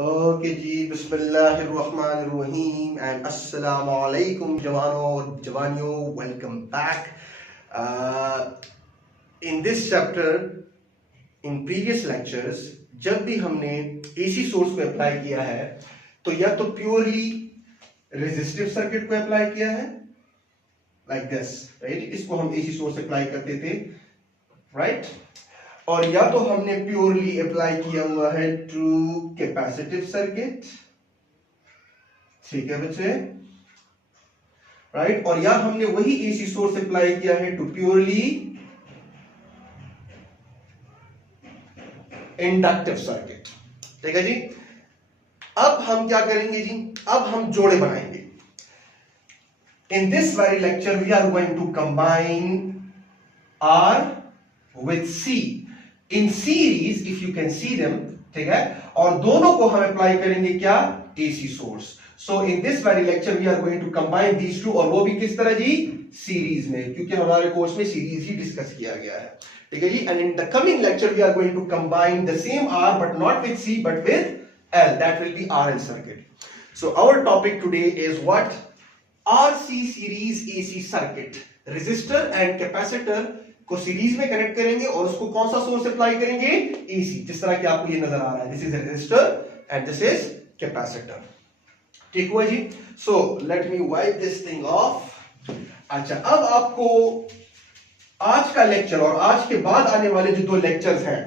Okay जी, बिस्मिल्लाहिर्रहमानिर्रहीम and अस्सलाम वालेकुम जवानों और जवानियों, welcome back. In this chapter, in previous lectures, जब भी हमने एसी सोर्स को अप्लाई किया है तो या तो प्योरली रेजिस्टिव सर्किट को अप्लाई किया है लाइक दिस, राइट। इसको हम एसी सोर्स अप्लाई करते थे, राइट। और या तो हमने प्योरली अप्लाई किया हुआ है टू कैपेसिटिव सर्किट, ठीक है बच्चे, राइट। और या हमने वही एसी सोर्स अप्लाई किया है टू प्योरली इंडक्टिव सर्किट, ठीक है जी। अब हम क्या करेंगे जी, अब हम जोड़े बनाएंगे। In this very lecture we are going to combine R with C in series, if you can see them, ठीक है। और दोनों को हम अप्लाई करेंगे क्या, AC सोर्स। So in this very lecture we are going to combine these two, और वो भी किस तरह जी, सीरीज में, क्योंकि हमारे कोर्स में सीरीज ही डिस्कस किया गया है, ठीक है जी। And in the coming lecture we are going to combine the same R but not with C but with L, that will be RL circuit. So our topic today is what? RC series AC circuit. Resistor and capacitor को series में connect करेंगे और उसको कौन सा source apply करेंगे, AC, जिस तरह कि आपको ये नजर आ रहा है। This is resistor and this is capacitor, ठीक हुआ जी। So let me wipe this thing off. अच्छा, अब आपको आज का लेक्चर और आज के बाद आने वाले जो दो लेक्चर्स हैं,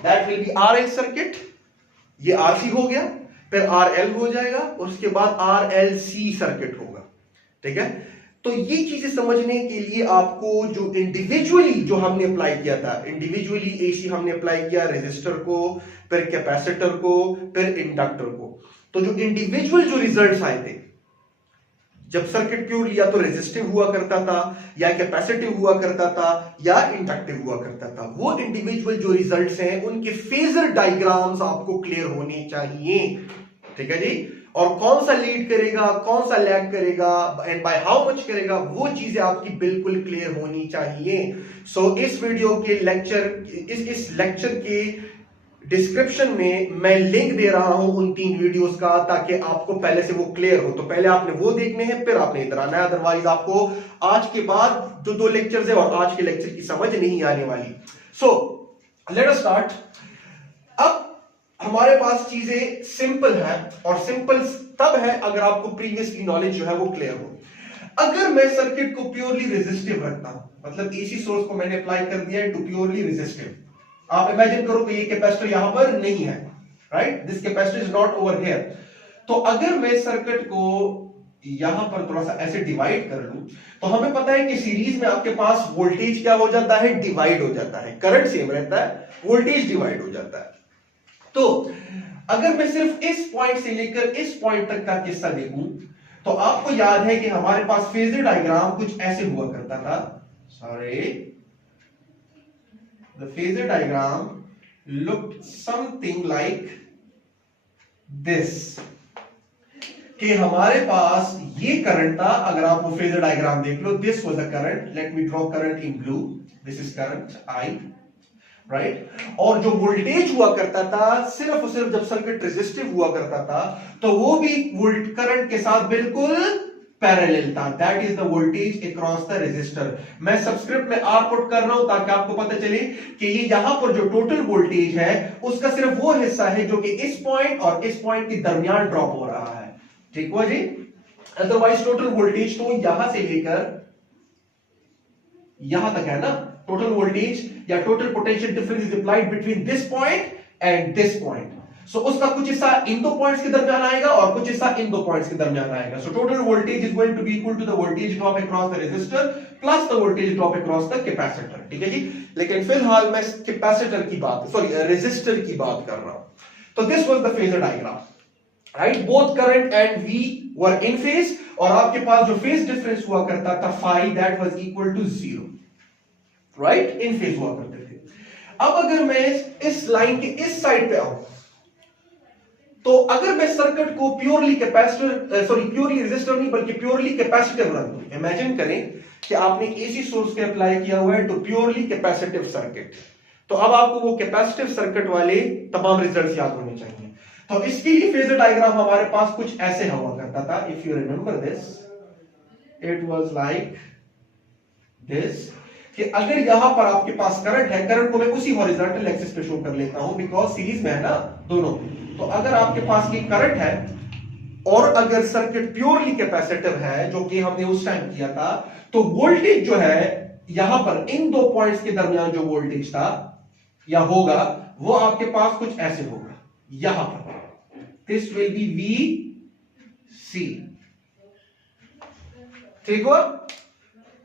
that will B RL circuit, ये आरसी हो गया, फिर आरएल हो जाएगा और उसके बाद आरएलसी सर्किट होगा, ठीक है। तो ये चीजें समझने के लिए आपको जो इंडिविजुअली जो हमने अप्लाई किया था, इंडिविजुअली एसी हमने अप्लाई किया रेजिस्टर को, फिर कैपेसिटर को, फिर इंडक्टर को, तो जो इंडिविजुअल जो रिजल्ट्स आए थे, जब सर्किट प्योरली या तो रेजिस्टिव हुआ करता था या कैपेसिटिव हुआ करता था या इंडक्टिव हुआ करता था, वो इंडिविजुअल जो रिजल्ट्स हैं उनके फेजर डायग्राम्स आपको क्लियर होने चाहिए, ठीक है जी। और कौन सा लीड करेगा, कौन सा लैग करेगा एंड बाय हाउ मच करेगा, वो चीजें आपकी बिल्कुल क्लियर होनी चाहिए। सो इस वीडियो के लेक्चर, इस लेक्चर के डिस्क्रिप्शन में मैं लिंक दे रहा हूं उन 3 वीडियोस का, ताकि आपको पहले से वो क्लियर हो। तो पहले आपने वो देखने हैं, फिर आपने इधर आना है, अदरवाइज आपको आज के बाद जो 2 लेक्चर्स है और आज के लेक्चर की समझ नहीं आने वाली। So let us start. अब हमारे पास चीजें सिंपल है, और सिंपल तब है अगर आपको प्रीवियसली नॉलेज जो है वो क्लियर हो। अगर मैं सर्किट को प्योरली रेजिस्टिव रखता हूं, मतलब एसी सोर्स को मैंने अप्लाई कर दिया है टू प्योरली रेजिस्टिव, आप इमेजिन करो कि ये कैपेसिटर यहां पर नहीं है, right, this capacitor is not over here. तो अगर मैं सर्किट को यहां पर थोड़ा सा ऐसे डिवाइड कर लूं, तो हमें पता है कि सीरीज में आपके पास वोल्टेज क्या हो जाता है, डिवाइड हो जाता है, करंट सेम रहता है, वोल्टेज डिवाइड हो जाता है। तो अगर मैं सिर्फ इस पॉइंट से लेकर इस पॉइंट तक का किस्सा देखूं, तो आपको याद है कि हमारे पास फेजर डायग्राम कुछ ऐसे हुआ करता था, sorry, the phasor diagram looked something like this, कि हमारे पास ये करंट था। अगर आप वो फेजर डायग्राम देख लो, this was a current, let me draw current in blue, this is current I, right. और जो वोल्टेज हुआ करता था, सिर्फ और सिर्फ जब सर्किट रेजिस्टिव हुआ करता था, तो वो भी करंट के साथ बिल्कुल पैरेलल था, that is the voltage across the resistor. मैं सबस्क्रिप्ट में आर पुट कर रहा हूं ताकि आपको पता चले कि ये यहां पर जो टोटल वोल्टेज है उसका सिर्फ वो हिस्सा है जो कि इस पॉइंट और इस पॉइंट के दरमियान ड्रॉप हो रहा है, ठीक हुआ जी। अदरवाइज टोटल वोल्टेज तो यहां से लेकर यहां तक है ना, टोटल वोल्टेज या total potential difference is applied between this point and this point. So उसका कुछ हिस्सा इन 2 पॉइंट्स के दरमियान आएगा और कुछ हिस्सा इन 2 पॉइंट्स के दरमियान आएगा। So total voltage is going to be equal to the voltage drop across the resistor plus the voltage drop across the capacitor, ठीक है जी। लेकिन फिलहाल मैं कैपेसिटर की बात, सॉरी रेजिस्टर की बात कर रहा हूं। तो this was the phasor diagram, right, both current and we were in phase, और आपके पास जो फेज डिफरेंस हुआ करता था phi, that was equal to 0, right, in phase हुआ करते थे। अब अगर मैं इस लाइन के इस साइड पे आऊं, तो अगर मैं सर्किट को purely capacitor, sorry purely resistor नहीं बल्कि प्योरली कैपेसिटिव रख दूं, इमेजिन करें कि आपने एसी सोर्स के अप्लाई किया हुआ है टू प्योरली कैपेसिटिव सर्किट, तो अब आपको वो कैपेसिटिव सर्किट वाले तमाम रिजल्ट्स याद होने चाहिए। तो इसके लिए फेजर डायग्राम हमारे पास कुछ ऐसे हुआ करता था। If you remember this, it was like this, कि अगर यहां पर आपके पास करंट है, करंट को मैं उसी हॉरिजॉन्टल एक्सिस पे शो कर लेता हूं बिकॉज सीरीज में है ना दोनों। तो अगर आपके पास ये करंट है और अगर सर्किट प्योरली कैपेसिटिव है, जो कि हमने उस टाइम किया था, तो वोल्टेज जो है यहां पर इन दो पॉइंट्स के दरमियान जो वोल्टेज था या होगा, वो आपके पास कुछ ऐसे होगा। यहां पर this will B we C, ठीक हुआ।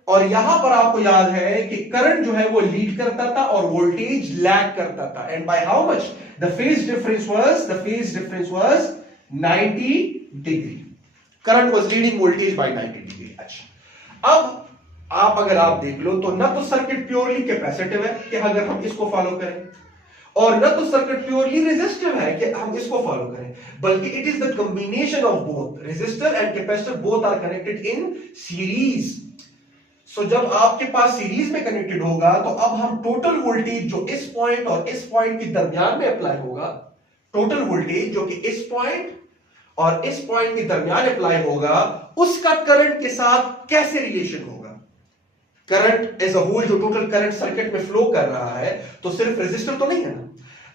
और यहां पर आपको याद है कि करंट जो है वो लीड करता था और वोल्टेज लैग करता था। And by how much? The phase difference was 90 degree. Current was leading voltage bye 90 degree. अच्छा, अब अगर आप देख लो तो ना तो सर्किट प्योरली कैपेसिटिव है कि अगर हम इसको फॉलो करें, और न तो सर्किट प्योरली रेजिस्टिव है कि हम इसको फॉलो करें, बल्कि it is the combination of both. Resistor and capacitor both are connected in series. So जब आपके पास सीरीज में कनेक्टेड होगा तो अब हम टोटल वोल्टेज जो इस पॉइंट और इस पॉइंट के दरमियान में अप्लाई होगा, टोटल वोल्टेज जो कि इस पॉइंट और इस पॉइंट के दरमियान अप्लाई होगा, उसका करंट के साथ कैसे रिलेशन होगा। करंट एज अ होल, जो टोटल करंट सर्किट में फ्लो कर रहा है, तो सिर्फ रेजिस्टर तो नहीं है ना।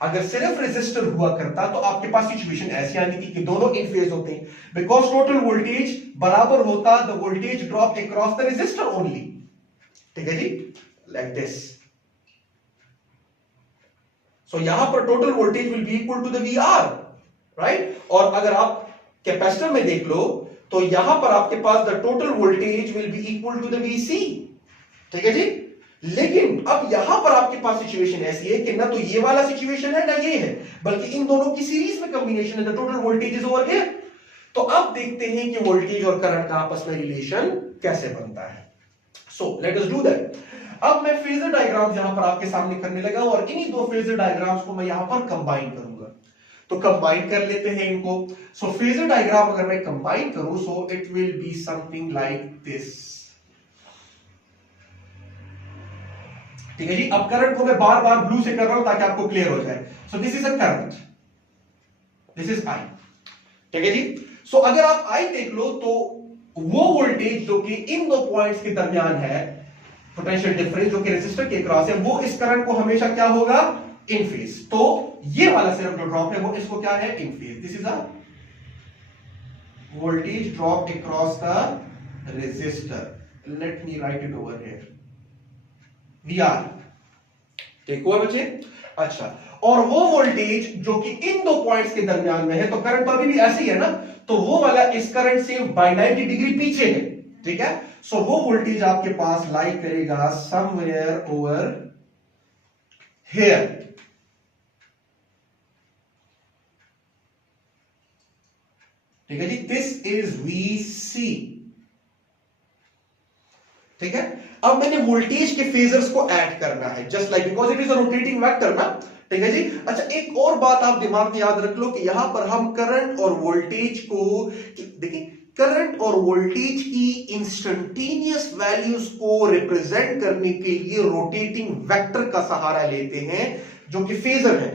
अगर सिर्फ रेजिस्टर हुआ करता तो आपके पास सिचुएशन ऐसी आनी थी कि दोनों इन फेज होते हैं, बिकॉज टोटल वोल्टेज बराबर होता the voltage drop across the resistor only. ठीक है जी, लाइक दिस। सो यहां पर total voltage will be equal to the V R, right. और अगर आप कैपेसिटर में देख लो तो यहां पर आपके पास the total voltage will be equal to the V C. ठीक है जी। लेकिन अब यहां पर आपके पास सिचुएशन ऐसी है कि ना तो ये वाला सिचुएशन है ना ये है, बल्कि इन दोनों की सीरीज में कॉम्बिनेशन है। The total voltage is over here. तो अब देखते हैं कि वोल्टेज और करंट का आपस में रिलेशन कैसे बनता है। So let us do that. अब मैं फेजर डायग्राम यहां पर आपके सामने करने लगा और इन्हीं दो फेजर डायग्राम्स को मैं यहां पर कंबाइन करूंगा। तो कंबाइन कर लेते हैं इनको। सो फेजर डायग्राम अगर मैं कंबाइन करूं, so it will be something like this. ठीक है जी। अब करंट को मैं बार बार ब्लू से कर रहा हूं ताकि आपको क्लियर हो जाए। सो this is a current, this is I. ठीक है जी। सो अगर आप आई देख लो तो वो वोल्टेज जो कि इन दो पॉइंट्स के दरमियान है, पोटेंशियल डिफरेंस जो कि रेजिस्टर के क्रॉस है, वो इस करंट को हमेशा क्या होगा, इन फेज। तो ये वाला सिर्फ जो ड्रॉप है वो इसको क्या है, in phase. This is a voltage drop across the resistor. Let me write it over here, we are. ठीक हुआ बच्चे। अच्छा, और वो वोल्टेज जो कि इन दो पॉइंट्स के दरमियान में है, तो करंट तो अभी भी ऐसे ही है ना, तो वो वाला इस करंट से बाय 90 डिग्री पीछे है। ठीक है। सो वो वोल्टेज आपके पास लाई करेगा समवेयर ओवर हियर। ठीक है जी। This is VC. ठीक है। अब मैंने वोल्टेज के फेजर्स को ऐड करना है, just like, because it is a rotating vector ना। ठीक है जी। अच्छा, एक और बात आप दिमाग में याद रख लो कि यहां पर हम करंट और वोल्टेज को, देखिए, करंट और वोल्टेज की इंस्टेंटेनियस वैल्यूज को रिप्रेजेंट करने के लिए रोटेटिंग वेक्टर का सहारा लेते हैं जो कि फेजर है।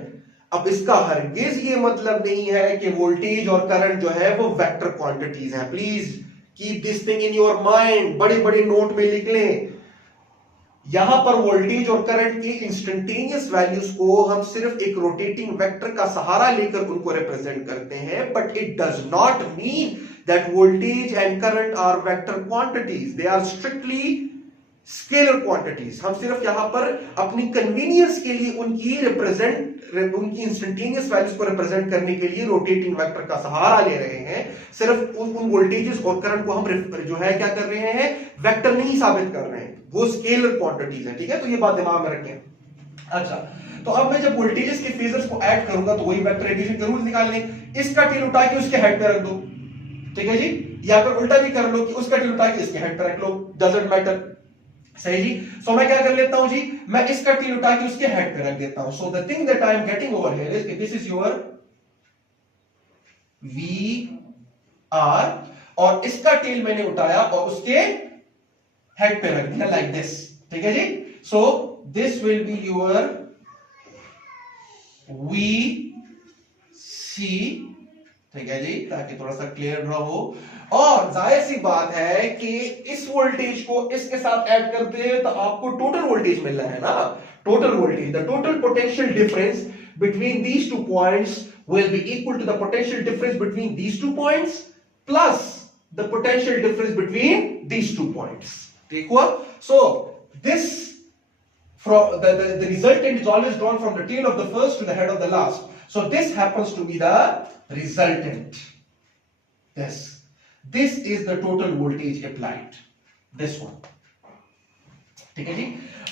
अब इसका हरगिज ये मतलब नहीं है कि वोल्टेज और करंट जो है वो वेक्टर क्वांटिटीज हैं। Please keep this thing in your mind, बड़े बड़े नोट में लिख लें। यहां पर वोल्टेज और करंट की इंस्टेंटेनियस वैल्यूज को हम सिर्फ एक रोटेटिंग वेक्टर का सहारा लेकर उनको रिप्रेजेंट करते हैं, but it does not mean that voltage and current are vector quantities, they are strictly scalar quantities. हम सिर्फ यहां पर अपनी कन्वीनियंस के लिए उनकी इंस्टेंटेनियस वैल्यूज को रिप्रेजेंट करने के लिए रोटेटिंग वेक्टर का सहारा ले रहे हैं। सिर्फ उन वोल्टेजेस और करंट को हम जो है क्या कर रहे हैं, वेक्टर नहीं साबित कर रहे हैं, वो स्केलर क्वांटिटीज है। ठीक है, तो ये बात दिमाग में रखें। अच्छा, तो अब मैं जब वोल्टेजेस के फेजर्स को ऐड करूंगा तो वही वेक्टर एडिशन के रूल्स निकालने। इसका टेल उठा के उसके हेड पे रख दो। ठीक है जी। या फिर उल्टा भी कर लो कि उसका टेल उठा के इसके हेड पे रख लो, डजंट मैटर। सही जी। सो मैं क्या कर लेता हूं जी, मैं इसका टेल उठा के उसके हेड पे रख देता हूं। So the thing that I am getting over here is this is your V R, और इसका टेल मैंने उठाया और उसके हेड पे रख दिया लाइक दिस। ठीक है जी। So this will be your V C, ठीक है जी, ताकि थोड़ा सा क्लियर रहो। और जाहिर सी बात है कि इस वोल्टेज को इसके साथ ऐड करते हैं तो आपको टोटल वोल्टेज मिल रहा है ना, total voltage, the total potential difference between these 2 points will be equal to the potential difference between these 2 points plus the potential difference between these 2 points. ठीक हुआ? So this from the resultant is always drawn from the tail of the first to the head of the last. So this happens to be the resultant. This is the total voltage applied. This one. ठीक है जी।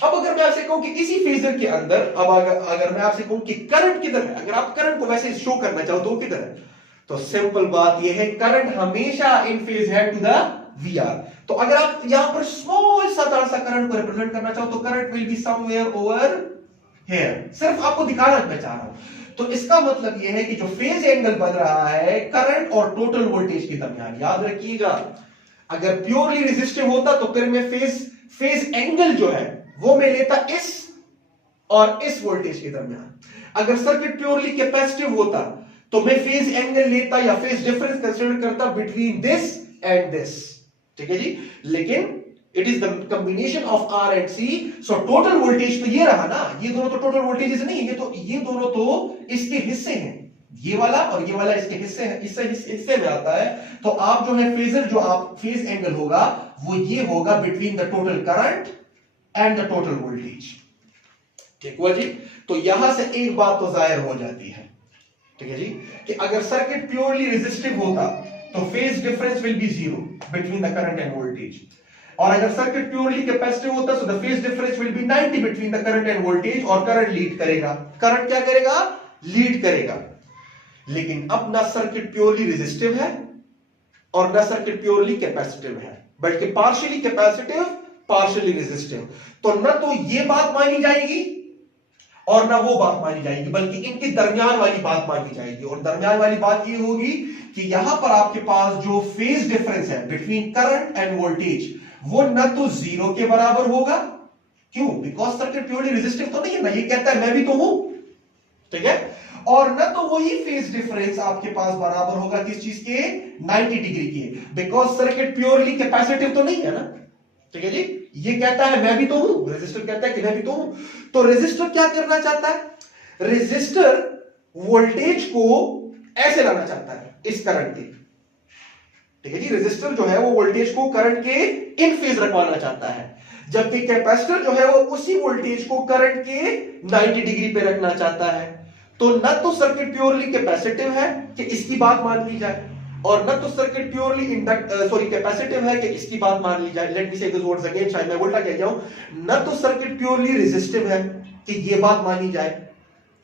अब अगर मैं आपसे कहूं कि इसी phasor के अंदर, अब अगर मैं आपसे कहूं कि करंट किधर है, अगर आप करंट को वैसे शो करना चाहो तो किधर है, तो सिंपल बात यह है करंट हमेशा इन फेज है टू द वीआर। तो अगर आप यहां पर स्मॉल सा करंट को रिप्रेजेंट करना चाहो तो current will be somewhere over here, सिर्फ आपको दिखाना मैं चाह रहा हूं। तो इसका मतलब यह है कि जो फेज एंगल बन रहा है करंट और टोटल वोल्टेज के दरमियान, याद रखिएगा अगर प्योरली रेजिस्टिव होता तो फिर मैं फेज एंगल जो है वो मैं लेता इस और इस वोल्टेज के दरमियान। अगर सर्किट प्योरली कैपेसिटिव होता तो मैं फेज एंगल लेता या फेज डिफरेंस कंसीडर करता बिटवीन दिस एंड दिस, ठीक है जी। लेकिन it is the combination of R and C, so total voltage तो ये रहा ना, ये दोनों तो टोटल वोल्टेजेस नहीं, ये दोनों तो इसके हिस्से हैं, ये वाला और ये वाला इसके हिस्से हैं, इससे हिस्से में आता है। तो आप जो है फेजर, जो आप फेज एंगल होगा वो ये होगा between the total current and the total voltage, ठीक हुआ जी। तो यहां से एक बात तो जाहिर हो जाती है, ठीक है जी, कि अगर सर्किट प्योरली रेजिस्टिव होता तो phase difference will be zero between the current end voltage, और अगर सर्किट प्योरली कैपेसिटिव होता so the phase difference will be 90 between the current end voltage, और करंट लीड करेगा। करंट क्या करेगा? लीड करेगा। लेकिन अब ना सर्किट प्योरली रेजिस्टिव है और ना सर्किट प्योरली कैपेसिटिव है, बल्कि पार्शियली कैपेसिटिव पार्शियली रेजिस्टिव। तो ना तो ये बात मानी जाएगी और ना वो बात मानी जाएगी, बल्कि इनके दरमियान वाली बात मानी जाएगी। और दरमियान वाली बात ये होगी कि यहां पर आपके पास जो फेज डिफरेंस है बिटवीन करंट एंड वोल्टेज वो ना तो जीरो के बराबर होगा, क्यों? बिकॉज सर्किट प्योरली रेजिस्टिव तो नहीं है ना, ये कहता है मैं भी तो हूं, ठीक है। और ना तो वही फेज डिफरेंस आपके पास बराबर होगा किस चीज के? 90 डिग्री के, बिकॉज सर्किट प्योरली कैपेसिटिव तो नहीं है ना, ठीक है जी। ये कहता है मैं भी तो हूं, रेजिस्टर कहता है कि मैं भी तो हूं। तो रेजिस्टर क्या करना चाहता है? रेजिस्टर वोल्टेज को ऐसे लाना चाहता है इस करंट के, ठीक है जी। रेजिस्टर जो है वो वोल्टेज को करंट के इन फेज रखवाना चाहता है, जबकि कैपेसिटर जो है वो उसी वोल्टेज को करंट के 90 डिग्री पे रखना चाहता है। तो न तो सर्किट प्योरली कैपेसिटिव है कि इसकी बात मान ली जाए, और न तो सर्किट प्योरली कैपेसिटिव है कि इसकी बात मान ली जाए। लेट मी से दिस वर्ड्स अगेन, शायद मैं उल्टा कह गया हूं। न तो सर्किट प्योरली रेजिस्टिव है कि ये बात मानी जाए,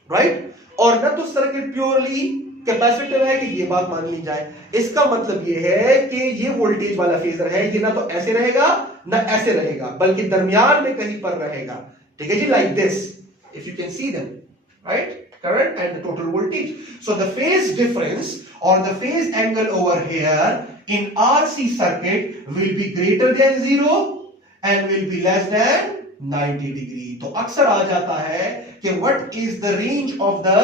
राइट, और न तो सर्किट प्योरली कैपेसिटिव है कि ये बात मान ली जाए। इसका मतलब ये है कि ये वोल्टेज वाला फेजर है, ये ना तो ऐसे रहेगा ना ऐसे रहेगा, बल्कि दरमियान में कहीं पर रहेगा, ठीक है जी, like this, if you can see them, right, current and the total voltage. So the phase difference or the phase angle over here in RC circuit will be greater than 0 and will be less than 90 degree. तो अक्सर आ जाता है कि what is the range of the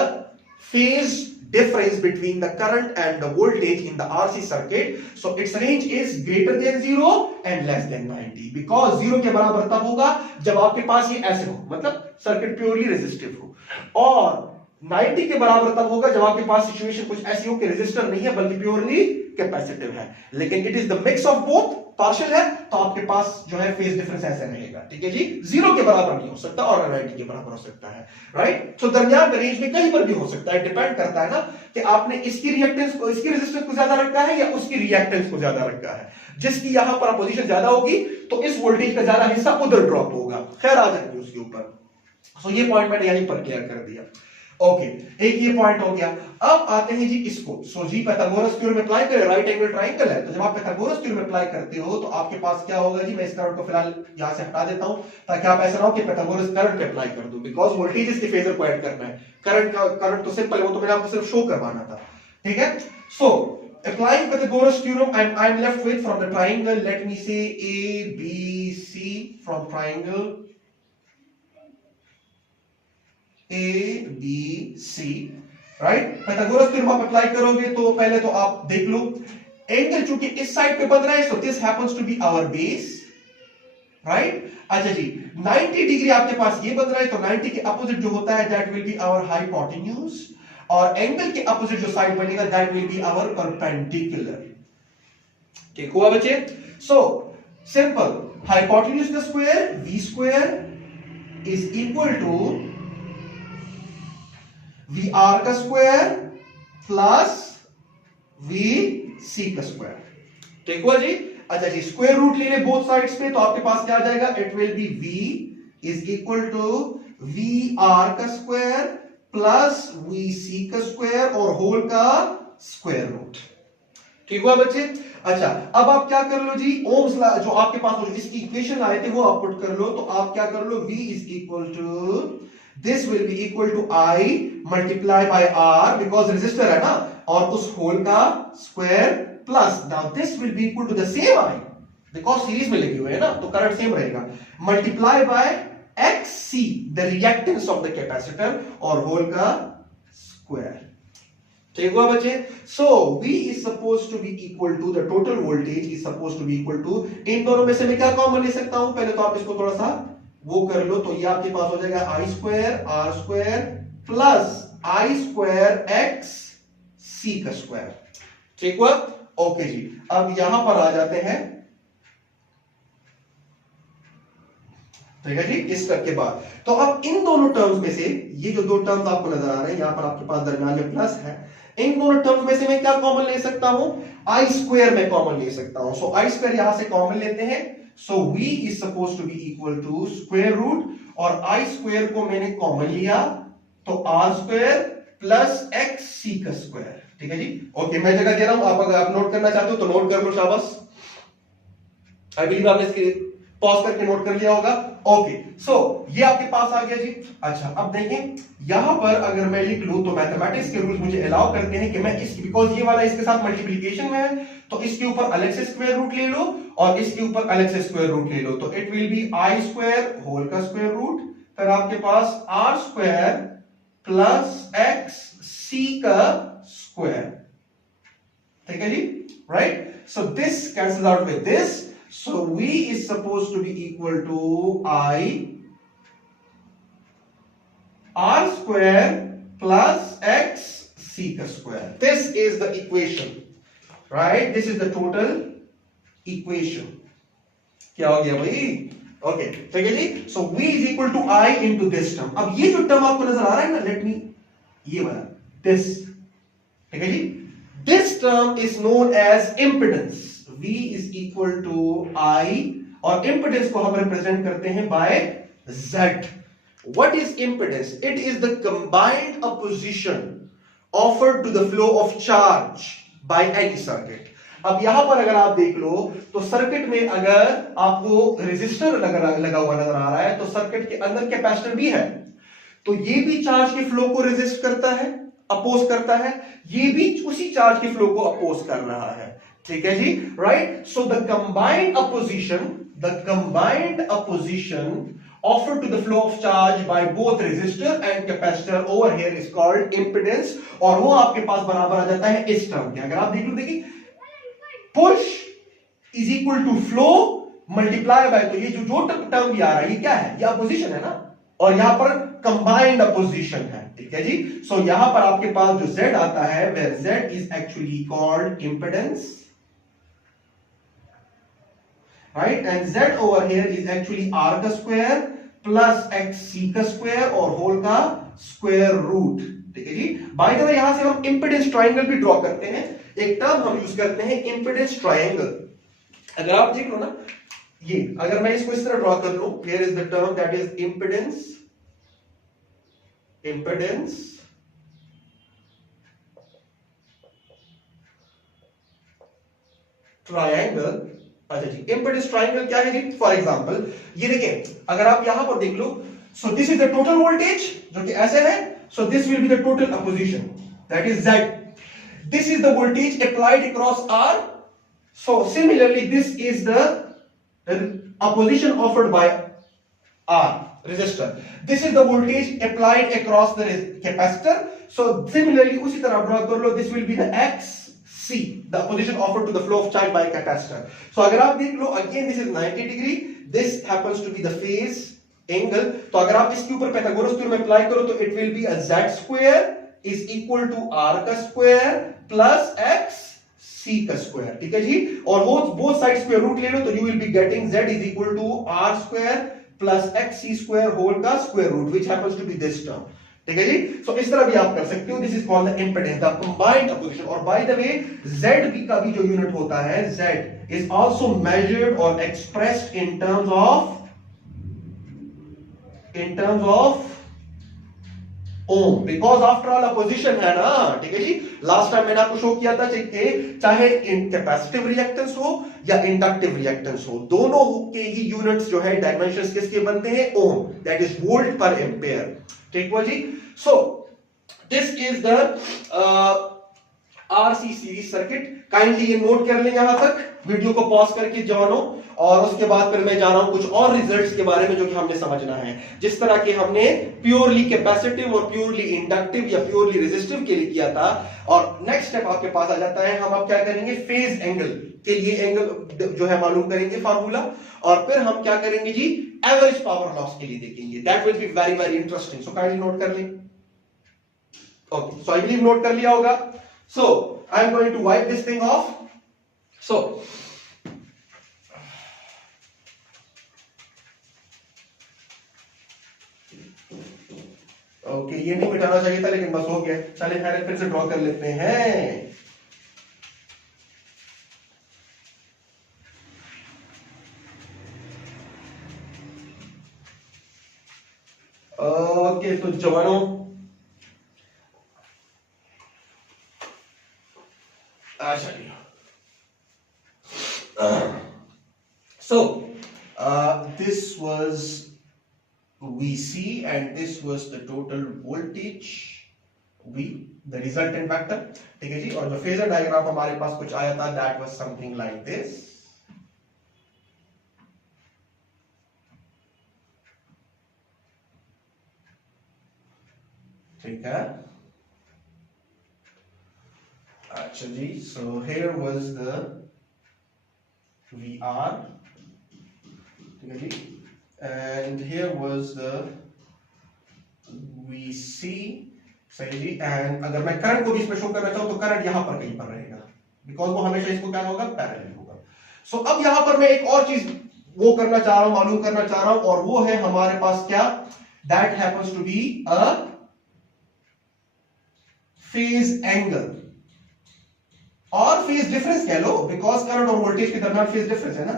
phase difference between the current and the voltage in the RC circuit. So its range is greater than 0 and less than 90, because 0 के बराबर तब होगा जब आपके पास ये ऐसे हो, मतलब सर्किट प्योरली रेजिस्टिव हो, और 90 के बराबर तब होगा जब आपके पास सिचुएशन कुछ ऐसी हो कि रेजिस्टर नहीं है बल्कि प्योरली कैपेसिटिव है। लेकिन it is the mix of both, partial है, तो आपके पास जो है फेज डिफरेंस ऐसे रहेगा, ठीक है जी। 0 के बराबर नहीं हो सकता और 90 के बराबर हो सकता है, राइट। तो दरमियान में रेंज में कहीं पर भी हो सकता है, डिपेंड करता है ना कि आपने इसकी रिएक्टेंस को, इसकी रेजिस्टेंस को ज्यादा रखा है या उसकी रिएक्टेंस को ज्यादा रखा है। जिसकी यहां पर अपोजिशन ज्यादा होगी तो इस वोल्टेज का ज्यादा हिस्सा उधर ड्रॉप होगा। खैर आ जाएंगे उसके ऊपर। सो ये पॉइंट मैंने यहीं पर क्लियर कर दिया। ओके, एक ये पॉइंट हो गया। अब आते हैं जी इसको। सो जी पाइथागोरस थ्योरम में अप्लाई करें, राइट एंगल ट्रायंगल है, तो जब आप पाइथागोरस थ्योरम में अप्लाई करते हो तो आपके पास क्या होगा जी, मैं इस करंट को फिलहाल यहां से हटा देता हूं ताकि आप ऐसा ना हो कि पाइथागोरस करंट पे अप्लाई कर दूं, बिकॉज़ वोल्टेज के फेजर को ऐड करना है। करंट तो सिंपल है, वो तो मैंने आपको सिर्फ शो करवाना था, ठीक है। सो applying Pythagoras theorem, I'm left with from the triangle, let me say ABC from triangle A B C, right. Pythagoras theorem आप अप्लाई करोगे तो पहले तो आप देख लो, एंगल चूंकि इस साइड पे बन रहा है, so this happens to be our base, right. अच्छा जी, 90 डिग्री आपके पास ये बन रहा है, तो 90 के अपोजिट जो होता है that will be our hypotenuse, और एंगल के अपोजिट जो साइड बनेगा that will be our perpendicular. ठीक हुआ बच्चे? सो सिंपल, हाइपोटेन्यूज का square v square is equal to vr का स्क्वायर प्लस vc का स्क्वायर। ठीक हुआ जी? अच्छा जी, स्क्वायर रूट ले ले बोथ साइड्स पे, तो आपके पास क्या आ जाएगा, it will be v is equal to vr का स्क्वायर प्लस vc का स्क्वायर और होल का स्क्वायर रूट। ठीक हुआ बच्चे? अच्छा, अब आप क्या कर लो जी, ओम्स लॉ जो आपके पास जो इसकी इक्वेशन आए थे वो आप पुट कर लो, तो आप क्या कर लो, v is equal to, this will be equal to i multiply by r, because resistor है ना, और उस होल का square plus, now this will be equal to the same i, because series में लगी हुई है ना, तो करंट सेम रहेगा, multiply by xc the reactance of the capacitor और होल का स्क्वायर। ठीक हुआ बच्चे? So V is suppose to be equal to, the total voltage is suppose to be equal to, इन दोनों में से मैं क्या कॉमन ले सकता हूं, पहले तो आप इसको थोड़ा सा वो कर लो, तो ये आपके पास हो जाएगा i square r square plus i square x c का स्क्वायर। ठीक हुआ? ओके जी, अब यहां पर आ जाते हैं, ठीक है जी, इस स्टेप के बाद, तो अब इन दोनों टर्म्स में से, ये जो दो टर्म्स आपको नजर आ रहे हैं, यहां पर आपके पास दरमियान में प्लस है, इन दोनों टर्म्स में से मैं क्या कॉमन ले सकता हूं, आई स्क्वायर में कॉमन ले सकता हूं, सो आई स्क्वायर यहां से कॉमन लेते हैं, so v is suppose to be equal to square root, और आई स्क्वायर को मैंने कॉमन लिया, तो R square plus X C का स्क्वायर। ठीक है जी? ओके, मैं जगह दे रहा हूं, आप अगर आप नोट करना चाहते हो तो नोट कर लो, शाबाश। आई बिलीव आपने इसके पॉज करके नोट कर लिया होगा। ओके, सो ये आपके पास आ गया जी। अच्छा, अब देखें, यहां पर अगर मैं लिख लूं, तो मैथमेटिक्स के रूल्स मुझे अलाउ करते हैं कि मैं इस, बिकॉज ये वाला इसके साथ मल्टीप्लिकेशन में है, तो इसके ऊपर अलग से स्क्वायर रूट ले लो और इसके ऊपर अलग से स्क्वायर रूट ले लो, तो it will be I square whole का स्क्वायर रूट, फिर आपके पास R square plus X C का स्क्वायर। ठीक है जी? Right, so this cancels out with this, so v is supposed to be equal to I r square plus x c का square. This is the equation, right? This is the total equation. क्या हो गया भाई? Okay, ठीक है जी? So v is equal to I into this term. अब ये जो टर्म आपको नजर आ रहा है ना, let me, ये वाला, this, ठीक है जी? This term is known as impedance. V is equal to I, और impedance को हम रिप्रेजेंट करते हैं by Z. What is impedance? It is the combined opposition offered to the flow of charge by any circuit. अब यहां पर अगर आप देख लो, तो सर्किट में अगर आपको रेजिस्टर लगा हुआ नजर आ रहा है, तो सर्किट के अंदर कैपेसिटर भी है, तो ये भी चार्ज के फ्लो को रेजिस्ट करता है, अपोज करता है, ये भी उसी चार्ज के फ्लो को अपोज कर रहा है। ठीक है जी? Right, so the combined opposition offered to the flow of charge by both resistor and capacitor over here is called impedance, और वो आपके पास बराबर आ जाता है इस टर्म के। अगर आप देख लो, देखिए, push is equal to flow multiply by, तो ये जो टर्म भी आ रहा है, ये क्या है, ये अपोजिशन है ना, और यहां पर कंबाइंड अपोजिशन है। ठीक है जी? सो यहां पर आपके पास जो Z आता है, where Z is actually called impedance, right, and Z over here is actually R का स्क्वायर प्लस XC का स्क्वायर और होल का स्क्वायर रूट। ठीक है जी? बाय द वे, यहां से हम इंपेडेंस ट्रायंगल भी ड्रॉ करते हैं, एक टर्म हम यूज करते हैं इंपेडेंस ट्रायंगल। अगर आप देख लो ना, ये अगर मैं इसको इस तरह ड्रॉ कर लूं, here is the term that is impedance triangle. अच्छा जी, इंपेडेंस ट्रायंगल क्या है जी? फॉर एग्जांपल, ये देखें, अगर आप यहां पर देख लो, so this is the total voltage जो कि ऐसे है, so this will be the total opposition, that is Z. This is the voltage applied across R, so similarly this is the opposition offered by R. resistor. This is the voltage applied across the capacitor. So similarly उसी तरह draw कर लो, this will be the XC, the position offered to the flow of charge by a capacitor. So अगर आप देख लो, again this is 90 degree, this happens to be the phase angle. तो अगर आप इसके ऊपर पाइथागोरस थ्योरम अप्लाई करो तो it will be a Z square is equal to R का square plus X C का स्क्वायर, ठीक है जी, और बोथ साइड स्क्वायर रूट ले लो तो you will be getting Z is equal to R square plus XC square whole का square root which happens to be this term, ठीक है जी। सो इस तरह भी आप कर सकते हो, this is called the impedance, the combined opposition. और बाय द वे ZB का भी जो यूनिट होता है, Z इज आल्सो मेजर्ड और expressed in terms of ohm, because after all opposition है ना, ठीक है जी। लास्ट टाइम मैंने आपको शो किया था चाहे कैपेसिटिव रिएक्टेंस हो या इंडक्टिव रिएक्टेंस हो, दोनों के ही यूनिट्स जो है डायमेंशंस किसके बनते हैं, ohm, that is volt per ampere, ठीक है जी। So this is the RC series circuit. Kindly ये नोट कर लें यहां तक, वीडियो को पॉज करके जानो, और उसके बाद फिर मैं जा रहा हूं कुछ और रिजल्ट्स के बारे में जो कि हमने समझना है। जिस तरह के हमने प्योरली कैपेसिटिव और प्योरली इंडक्टिव या प्योरली रेजिस्टिव के लिए किया था, और नेक्स्ट स्टेप आपके पास आ जाता है, हम अब क्या करेंगे, फेज एंगल के लिए एंगल जो है मालूम करेंगे फार्मूला, और फिर हम क्या करेंगे जी, एवरेज पावर लॉस के लिए देखेंगे। That will be very very interesting, so kindly note कर लें। Okay, so I believe note कर लिया होगा। So I am going to wipe this thing off. So okay, ये नहीं मिटाना चाहिए था लेकिन बस हो गया। चलिए खैर फिर से ड्रॉ कर लेते हैं। ओके, तो जवानों so this was VC and this was the total voltage V, the resultant vector, ठीक है जी। और जो फेजर डायग्राम हमारे पास कुछ आया था, that was something like this, ठीक है। अच्छा जी, so here was the VR, ठीक है जी, and here was the VC, सही जी। एंड अगर मैं करंट को भी इसमें शो करना चाहूं तो करंट यहां पर कहीं पर रहेगा, बिकॉज वो हमेशा इसको क्या होगा, पैरेलल होगा। सो अब यहां पर मैं एक और चीज वो करना चाह रहा हूं, मालूम करना चाह रहा हूं, और वो है हमारे पास क्या, that happens to be a phase angle और फेज डिफरेंस कह लो, बिकॉज करंट और वोल्टेज के दरमियान फेज डिफरेंस है ना,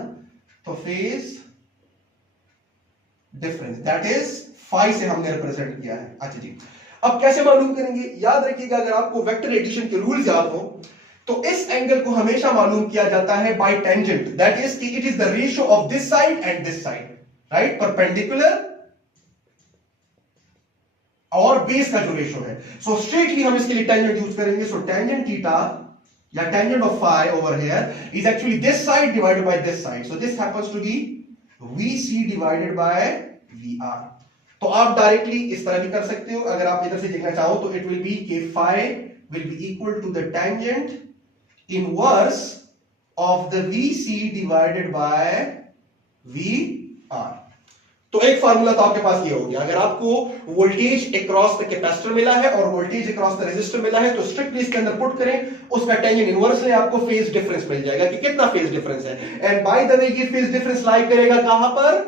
तो phase difference that is phi से हमने रिप्रेजेंट किया है। अच्छा जी, अब कैसे मालूम करेंगे, याद रखिएगा, अगर आपको वेक्टर एडिशन के रूल्स याद हो तो इस एंगल को हमेशा मालूम किया जाता है बाय टेंजेंट, दैट इज कि it is the ratio of this side and this side, right, perpendicular और बेस का जो रेशियो है। सो स्ट्रेटली हम इसके लिए टेंजेंट यूज करेंगे। सो टेंजेंट थीटा या tangent of phi over here is actually this side divided by this side. So this happens to be VC divided by VR. तो आप डायरेक्टली इस तरह भी कर सकते हो, अगर आप इधर से देखना चाहो तो it will be कि phi will be equal to the tangent inverse of the VC divided by VR. तो एक फार्मूला तो आपके पास ये हो गया। अगर आपको वोल्टेज अक्रॉस द कैपेसिटर मिला है और वोल्टेज अक्रॉस द रेजिस्टर मिला है तो स्ट्रिक्टली इसके अंदर पुट करें, उसका टेंजेंट इनवर्स ले, आपको फेज डिफरेंस मिल जाएगा कि कितना फेज डिफरेंस है। एंड बाय द वे ये फेज डिफरेंस लाई करेगा कहां पर,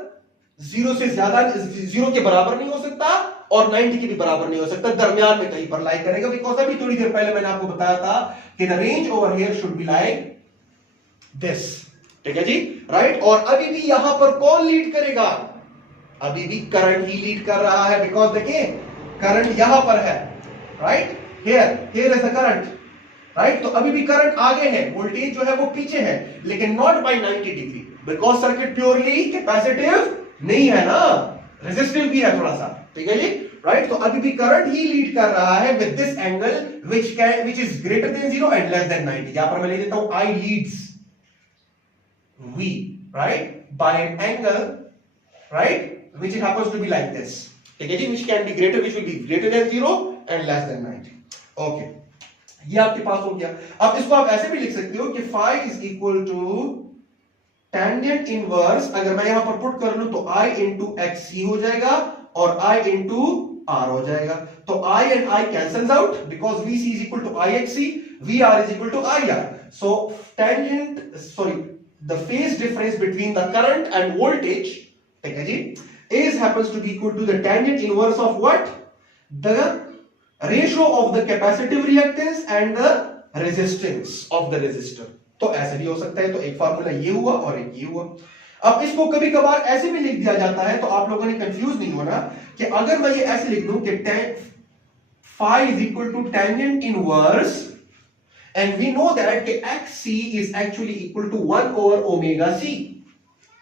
जीरो से ज्यादा, जीरो के बराबर नहीं हो सकता और 90 के भी बराबर नहीं हो सकता, दरमियान में कहीं पर लाई करेगा। बिकॉज अभी थोड़ी देर पहले मैंने आपको बताया था कि the range over here should be like this, ठीक है जी, राइट। और अभी भी यहां पर कौन लीड करेगा, अभी भी करंट ही लीड कर रहा है, बिकॉज देखिए करंट यहां पर है, right, here is the current, right. तो अभी भी करंट आगे है, वोल्टेज जो है वो पीछे है, लेकिन not by 90 degree, because circuit purely capacitive नहीं है ना, रेजिस्टिव भी है थोड़ा सा, ठीक है जी, राइट। तो अभी भी करंट ही लीड कर रहा है with this angle which is greater than 0 and less than 90। यहां पर मैं ले देता हूं I leads V, right, by an angle, right, which happens to be like this, ठीक है जी, which can be greater, which will be greater than 0 and less than 90. Okay, ये आपके पास हो गया. अब इसको आप ऐसे भी लिख सकते हो कि phi is equal to tangent inverse, अगर मैं यहां पर पुट कर लूं तो I into XC हो जाएगा और I into R हो जाएगा. तो I and I cancels out because VC is equal to IXC, VR is equal to IR. So the phase difference between the current and voltage, ठीक है जी, is happens to be equal to the tangent inverse of what? The ratio of the capacitive reactance and the resistance of the resistor. तो ऐसे भी हो सकता है. तो एक फार्मूला ये हुआ और एक ये हुआ. अब इसको कभी कभार ऐसे भी लिख दिया जाता है, तो आप लोगों ने कंफ्यूज नहीं होना कि अगर मैं ये ऐसे लिख दूं कि phi is equal to tangent inverse and we know that xc is actually equal to 1 over omega c,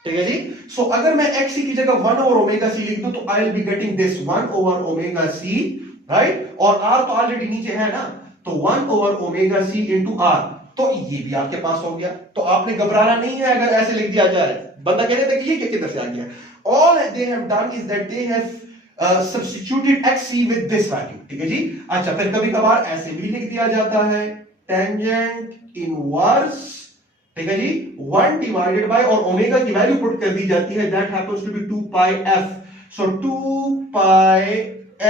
ठीक है जी. सो अगर मैं xc की जगह 1 over omega c लिख दूं तो I will be getting this 1 over omega c, right. और r तो ऑलरेडी नीचे है ना, तो 1 over omega c into r. तो ये भी आपके पास हो गया. तो आपने घबराना नहीं है अगर ऐसे लिख दिया जाए. बंदा कहते थे कि ये किधर से आ गया. All they have done is that they have substituted xc with this value, ठीक है जी. अच्छा, फिर कभी कभार ऐसे भी लिख दिया जाता है टेंजेंट इनवर्स, ठीक है जी, 1 डिवाइडेड बाय, और ओमेगा की वैल्यू पुट कर दी जाती है, that happens to be 2 pi f. So 2 pi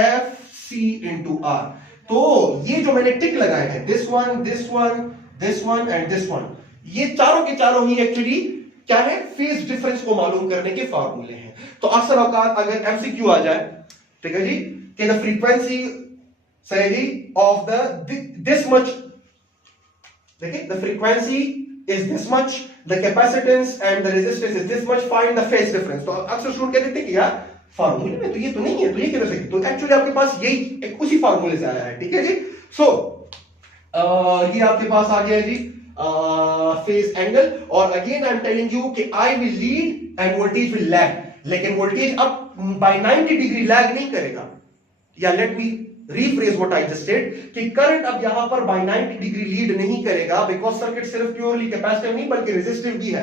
f c into r. तो ये जो मैंने टिक लगाए हैं, this one, this one, this one and this one, ये चारों के चारों ही एक्चुअली क्या है, फेज डिफरेंस को मालूम करने के फार्मूले हैं. तो अक्सर औकात अगर एमसीक्यू आ जाए, ठीक है जी, कि द फ्रीक्वेंसी say जी of the this much, देखिए, the frequency is this much, the capacitance and the resistance is this much, find the phase difference. तो अक्सर स्टूडेंट कहते हैं कि यार फार्मूले में तो ये तो नहीं है, तो ये किधर से, तो एक्चुअली आपके पास यही उसी फार्मूले से आया है, ठीक है जी. सो ये आपके पास आ गया है जी फेज एंगल. और again I am telling you कि I will lead and voltage will lag, लेकिन वोल्टेज अब बाय 90 डिग्री लैग नहीं करेगा. या let me rephrase what I just said कि करंट अब यहां पर by 90 डिग्री लीड नहीं करेगा, बिकॉज सर्किट सिर्फ प्योरली कैपेसिटिव नहीं बल्कि रेजिस्टिव भी है.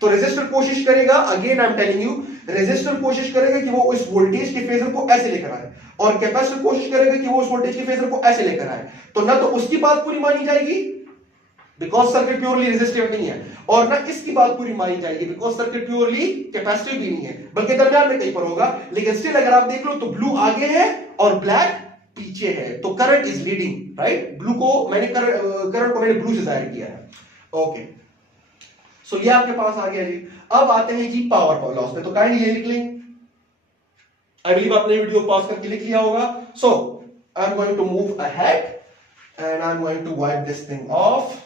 तो रेजिस्टर कोशिश करेगा, again I am telling you, resistor कोशिश करेगा कि वो इस वोल्टेज के फेजर को ऐसे लेकर आए, और कैपेसिटर कोशिश करेगा कि वो उस वोल्टेज के फेजर को ऐसे लेकर आए. तो ना तो उसकी बात पूरी मानी जाएगी बिकॉज सर्किट प्योरली रेजिस्टिव नहीं है, और ना इसकी बात पूरी मानी जाएगी बिकॉज सर्किट प्योरली कैपेसिटिव भी नहीं है, बल्कि दरमियान में कहीं पर होगा. लेकिन स्टिल अगर आप देख लो तो ब्लू आगे है और ब्लैक पीछे है, तो current is leading, right. Blue को मैंने करंट को मैंने ब्लू से जाहिर किया है. ओके, सो ये आपके पास आ गया जी. अब आते हैं जी पावर लॉस पे. तो काइंडली ये लिख लें, आई बिलीव आपने वीडियो पॉज करके लिख लिया होगा. So I am going to move ahead and I am going to wipe this thing off.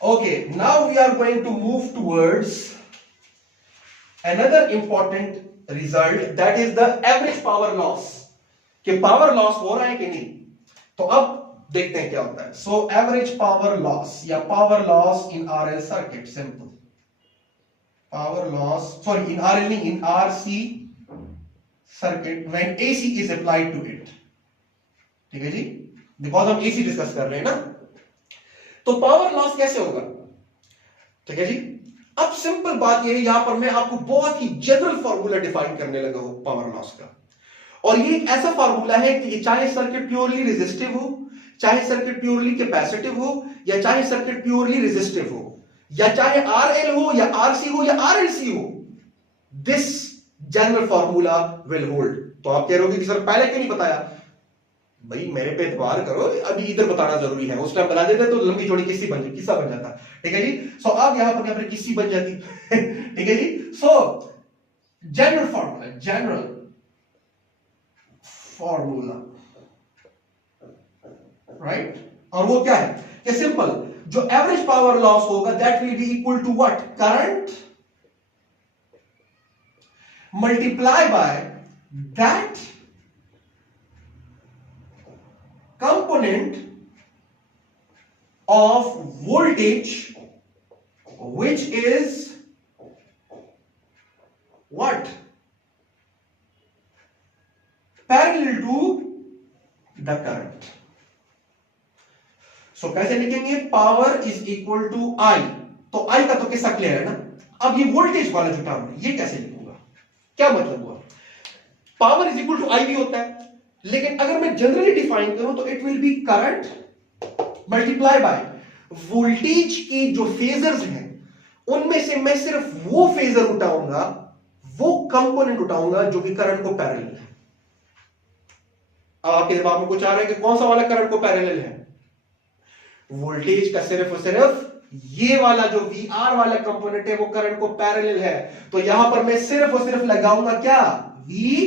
Okay, now we are going to move towards another important result, that is the average power loss. कि power loss हो रहा है कि नहीं. तो अब देखते हैं क्या होता है. सो एवरेज पावर लॉस या power loss in RL circuit, simple power loss, sorry in RL नहीं, in RC circuit when AC is applied to it, ठीक है जी, बिकॉज हम एसी डिस्कस कर रहे हैं ना. तो पावर लॉस कैसे होगा, ठीक है जी. अब सिंपल बात यह है, यहां पर मैं आपको बहुत ही जनरल फॉर्मूला डिफाइन करने लगा हूं पावर लॉस का. और ये एक ऐसा फॉर्मूला है कि चाहे सर्किट प्योरली रेजिस्टिव हो, चाहे सर्किट प्योरली कैपेसिटिव हो, या चाहे सर्किट प्योरली रेजिस्टिव हो, या चाहे आरएल हो या आरसी हो या आरएलसी हो, this general formula will hold. तो आप कह रहे हो कि सर पहले क्यों नहीं बताया. भाई मेरे पे एतबार करो, अभी इधर बताना जरूरी है. उस टाइम बता देते तो लंबी चौड़ी किस्सा बन जाता, ठीक है जी. सो अब यहां पर किस्सी बन जाती ठीक है जी. So general formula, right. और वो क्या है कि सिंपल, जो एवरेज पावर लॉस होगा that will be equal to what, current multiply by that component of voltage which is what, parallel to the current. सो कैसे लिखेंगे, पावर इज इक्वल टू आई, तो आई का तो किस्सा क्लियर है ना। अब ये वोल्टेज वाला जो टर्म है ये कैसे लिखूंगा, क्या मतलब हुआ, पावर इज इक्वल टू आई भी होता है, लेकिन अगर मैं जनरली डिफाइन करूं तो it will B current multiply by voltage के जो फेजर्स हैं उनमें से मैं सिर्फ वो फेजर उठाऊंगा, वो कंपोनेंट उठाऊंगा जो कि करंट को पैरेलल है। अब आपके दिमाग में कुछ आ रहा है कि कौन सा वाला करंट को पैरेलल है, वोल्टेज का सिर्फ और सिर्फ ये वाला जो VR वाला कंपोनेंट है वो करंट को पैरेलल है। तो यहां पर मैं सिर्फ और सिर्फ लगाऊंगा क्या, VR।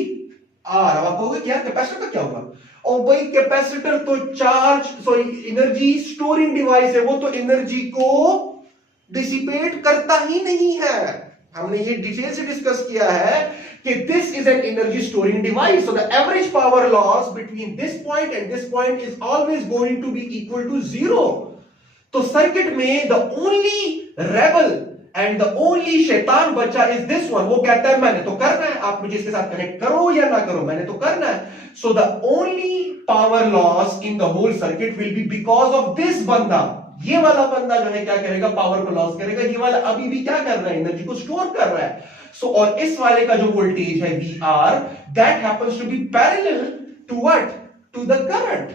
अब आप कहोगे क्या कैपेसिटर का क्या होगा, और भाई कैपेसिटर तो एनर्जी स्टोरिंग डिवाइस है, वो तो एनर्जी को डिसिपेट करता ही नहीं है। हमने ये डिटेल से डिस्कस किया है कि this is an energy storing device, so the average power loss between this point and this point is always going to be equal to 0। तो सर्किट में the only rebel and the only शैतान बच्चा is this one, वो कहता है मैंने तो करना है, आप मुझे इसके साथ कनेक्ट करो या ना करो, मैंने तो करना है। So the only power loss in the whole circuit will be because of this बंदा। ये वाला बंदा जो है क्या करेगा, पावर को लॉस करेगा, ये वाला अभी भी क्या कर रहा है, एनर्जी को स्टोर कर रहा है। सो और इस वाले का जो वोल्टेज है VR, that happens to be parallel to what, to the current.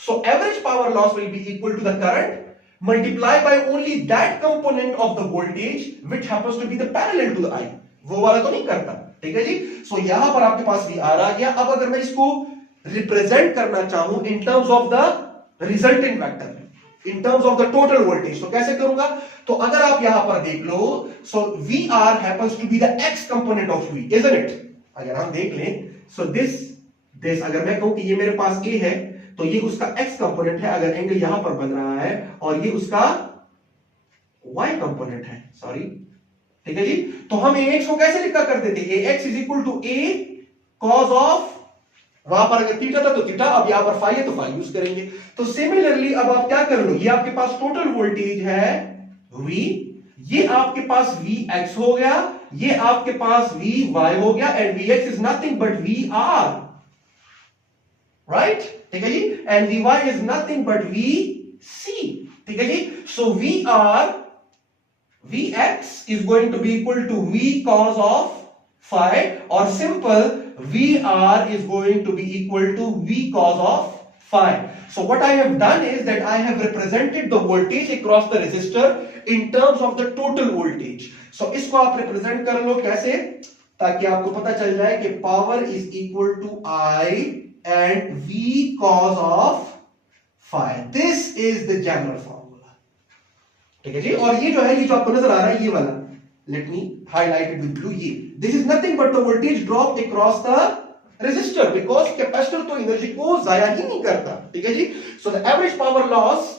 So average power loss will be equal to the current multiply by only that component of the voltage which happens to be the parallel to the I। वो वाला तो नहीं करता, ठीक है जी। सो यहां पर आपके पास VR आ गया। अब अगर मैं इसको रिप्रेजेंट करना चाहूं इन terms of the resultant vector, in terms of the total voltage, तो कैसे करूंगा, तो अगर आप यहां पर देख लो, सो VR happens to be the X component of V, isn't it? अगर हम देख लें, सो दिस अगर मैं कहूं कि ये मेरे पास A है तो ये उसका x कंपोनेंट है, अगर एंगल यहां पर बन रहा है, और ये उसका y कंपोनेंट है, सॉरी, ठीक है जी। तो हम ax को कैसे लिखा करते थे, ax is equal to a cos of, वहां पर अगर थीटा था तो थीटा, अब यहां पर फाई है तो फाई यूज करेंगे। तो सिमिलरली अब आप क्या कर लो, ये आपके पास टोटल वोल्टेज है v, ये आपके पास vx हो गया, ये आपके पास vy हो गया, and vx is nothing but vr, right, ठीक है जी, and Vy is nothing but Vc, ठीक है जी। So Vx is going to be equal to V cos of phi, और simple Vr is going to be equal to V cos of phi. So what I have done is that I have represented the voltage across the resistor in terms of the total voltage. सो इसको आप represent कर लो कैसे, ताकि आपको पता चल जाए कि power is equal to I and V cos of phi. This is the general formula, ठीक है जी। और ये जो है, ये जो आपको नजर आ रहा है ये वाला, let me highlight it with blue, ये this is nothing but the voltage drop across the resistor, because capacitor तो एनर्जी को जाया ही नहीं करता, ठीक है जी। So the average power loss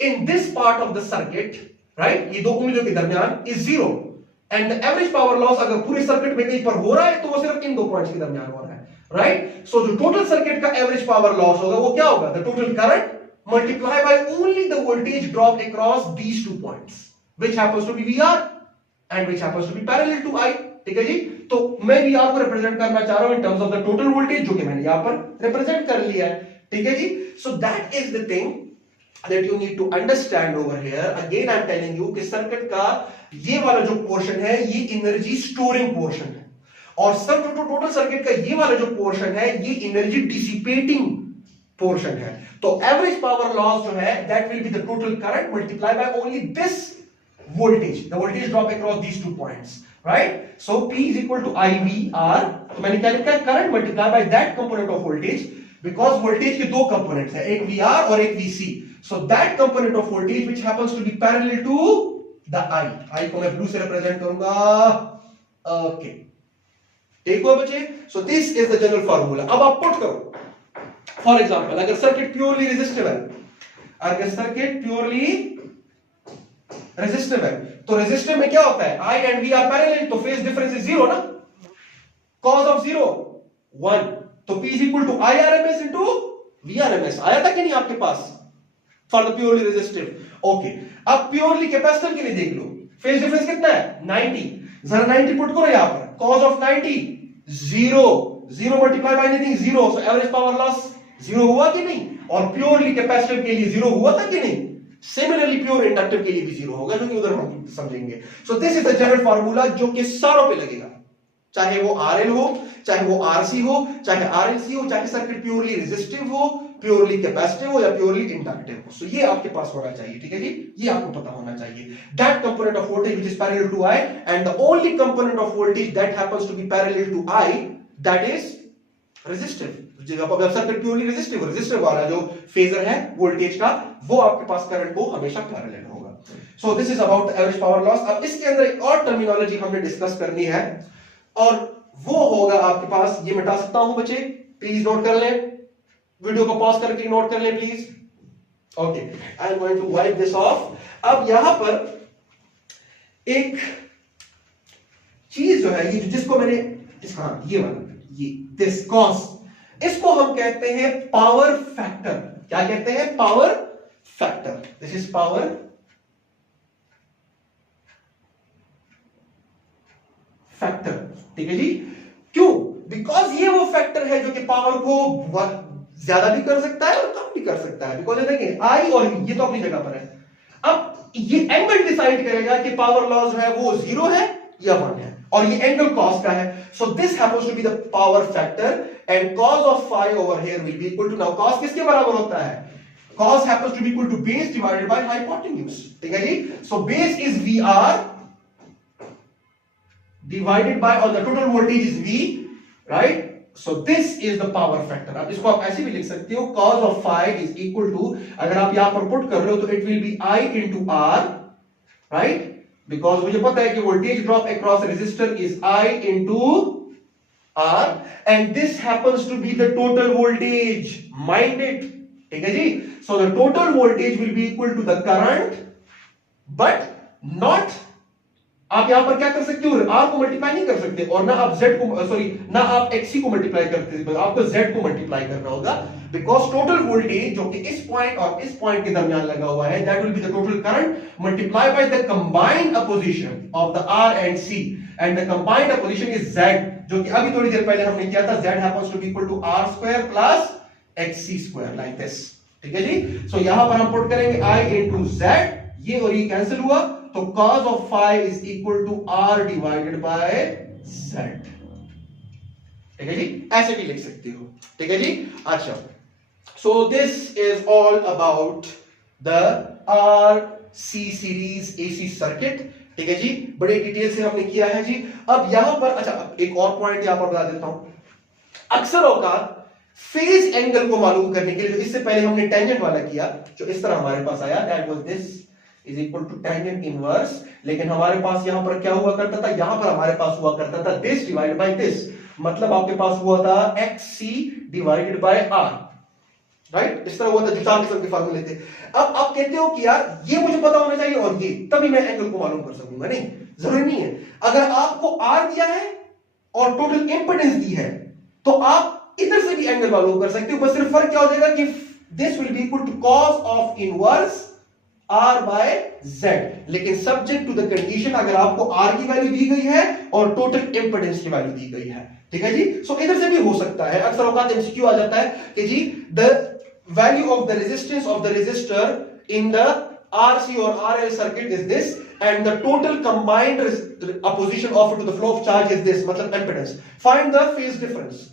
in this part of the circuit, right, ये दो उंगलियों के दरमियान is 0, and the average power loss अगर पूरे सर्किट में कहीं पर हो रहा है तो वो सिर्फ इन दो पॉइंट्स के दरमियान हो रहा है, राइट। सो जो टोटल सर्किट का एवरेज पावर लॉस होगा वो क्या होगा, the total current multiply by only the voltage drop across these two points which happens to be VR and which happens to be parallel to I, ठीक है जी। तो मैं VR को रिप्रेजेंट करना चाह रहा हूं इन terms of the total voltage, जो कि मैंने यहां पर रिप्रेजेंट कर लिया है, ठीक है जी। So that is the thing that you need to understand over here. Again I am telling you कि सर्किट का ये वाला जो पोर्शन है ये एनर्जी स्टोरिंग पोर्शन है, और सब जो टोटल सर्किट का ये वाला जो पोर्शन है ये एनर्जी डिसिपेटिंग पोर्शन है। तो एवरेज पावर लॉस जो है that will be the total current multiply by only this voltage, the voltage drop across these 2 points, right? So P is equal to IVR, तो मैंने क्या लिखा है, current multiply by that component of voltage, because voltage के दो components हैं, एक VR और एक VC। So that component of voltage which happens to be parallel to the I को मैं ब्लू से रिप्रेजेंट करूंगा, ओके, ठीक हो बच्चे। So this is the general formula। अब आप पुट करो, फॉर एग्जांपल अगर सर्किट प्योरली रेजिस्टिव है, अगर सर्किट प्योरली रेजिस्टिव है तो रेजिस्टिव में क्या होता है, I and V are parallel, तो फेज डिफरेंस इज 0 ना, cos ऑफ 0 1, तो P is equal to IRMS into VRMS। आया था कि नहीं आपके पास for the purely resistive, okay. अब प्योरली कैपेसिटर के लिए देख लो, फेज डिफरेंस कितना है 90, जरा 90 पुट करो यहां पर, cos of 90 0, 0 multiply by anything 0, so average power loss zero हुआ कि नहीं? और प्योरली कैपेसिटिव के लिए जीरो हुआ था कि नहीं? सिमिलरली प्योर इंडक्टिव के लिए भी जीरो होगा, क्योंकि उधर हम समझेंगे। सो this is the general formula जो कि सारों पे लगेगा, चाहे वो आरएल हो, चाहे वो आरसी हो, चाहे आरएलसी हो, चाहे सर्किट प्योरली रेजिस्टिव हो, प्योरली कैपेसिटिव हो या प्योरली इंडक्टिव हो। सो ये आपके पास होना चाहिए, ठीक है जी, ये आपको पता होना चाहिए। That component of voltage which is parallel to I and the only component of voltage that happens to be parallel to I that is resistive. जब सर्किट प्योरली रेजिस्टिव, रेजिस्टिव वाला जो फेजर है वोल्टेज का, वो आपके पास current को हमेशा parallel होगा। सो this is about the average power loss. अब इसके अंदर एक और टर्मिनोलॉजी हमने डिस्कस करनी है और वो होगा आपके पास, ये मिटा सकता हूं बच्चे, प्लीज नोट कर लें, वीडियो को पॉज करके नोट कर लें please. Okay, I am going to wipe this off. अब यहां पर एक चीज जो है, ये जिसको मैंने ये वाला, ये दिस कॉस, इसको हम कहते हैं पावर फैक्टर। क्या कहते हैं? Power factor. This is power factor, ठीक है जी। क्यों? बिकॉज ये वो फैक्टर है जो कि पावर को ज्यादा भी कर सकता है और कम भी कर सकता है। बिकॉज देखिए आई और ये तो अपनी जगह पर है। अब ये एंगल डिसाइड करेगा कि पावर लॉस है वो 0 है या 1 है, और ये एंगल कॉस का है। So this happens to be the power factor and cos of phi over here will be equal to, now cos किसके बराबर होता है? Cos happens to be equal to base divided by hypotenuse, ठीक है जी। So base is VR divided by, or the total voltage is V, right? So this is the power factor. अब इसको आप ऐसे भी लिख सकते हो, cos of phi is equal to, अगर आप यहां पर पुट कर रहे हो तो it will be I into R, right? Because मुझे पता है कि voltage drop across resistor is I into R and this happens to be the total voltage. Mind it, ठीक है जी? So the total voltage will be equal to the current, but not, आप यहां पर क्या कर सकते हो? R को मल्टीप्लाई नहीं कर सकते और ना आप Z को, सॉरी, ना आप XC को मल्टीप्लाई करते, आपको Z को मल्टीप्लाई करना होगा। बिकॉज टोटल वोल्टेज जो कि इस पॉइंट और इस पॉइंट के दरमियान लगा हुआ है, that will be the total current multiply by the combined opposition of the R and C, and the combined opposition is Z, जो कि अभी थोड़ी देर पहले हमने किया था। Z happens to be equal to R square plus XC square, like this, ठीक है जी। सो यहां पर हम पुट करेंगे I into Z, ये और ये कैंसिल हुआ, तो cos of phi is equal to R divided by Z, ठीक है जी। ऐसे भी लिख सकते हो, ठीक है जी। अच्छा, so this is all about the RC series AC circuit, ठीक है जी। बड़े डिटेल से हमने किया है जी। अब यहां पर, अच्छा, एक और पॉइंट यहां पर बता देता हूं। अक्सर औकात फेज एंगल को मालूम करने के लिए, जो इससे पहले हमने टेंजेंट वाला किया, जो इस तरह हमारे पास आया, that was this is equal to tangent inverse, लेकिन हमारे पास यहां पर क्या हुआ करता था? यहां पर हमारे पास हुआ करता था दिस डिवाइडेड बाय दिस, मतलब आपके पास हुआ था XC divided by R, right? इस तरह हुआ था, जो 4 किस्म के फार्मूले थे। अब आप कहते हो कि यार ये मुझे पता होना चाहिए और ये, तभी मैं एंगल को मालूम कर सकूंगा। नहीं, जरूरी नहीं है। अगर आपको R दिया है और टोटल इंपेडेंस दी है, तो आप इधर से भी एंगल मालूम कर सकते हो, बस सिर्फ फर्क क्या हो जाएगा कि this will be equal to cos of inverse R by Z, लेकिन सब्जेक्ट टू द कंडीशन, अगर आपको R की वैल्यू दी गई है और टोटल इंपेडेंस की वैल्यू दी गई है, ठीक है जी। सो इधर से भी हो सकता है। अक्सर औकात MCQ आ जाता है कि जी the value of the resistance of the resistor in the RC और RL circuit is this and the total combined opposition of to the flow of charge is this, मतलब impedance. Find the phase difference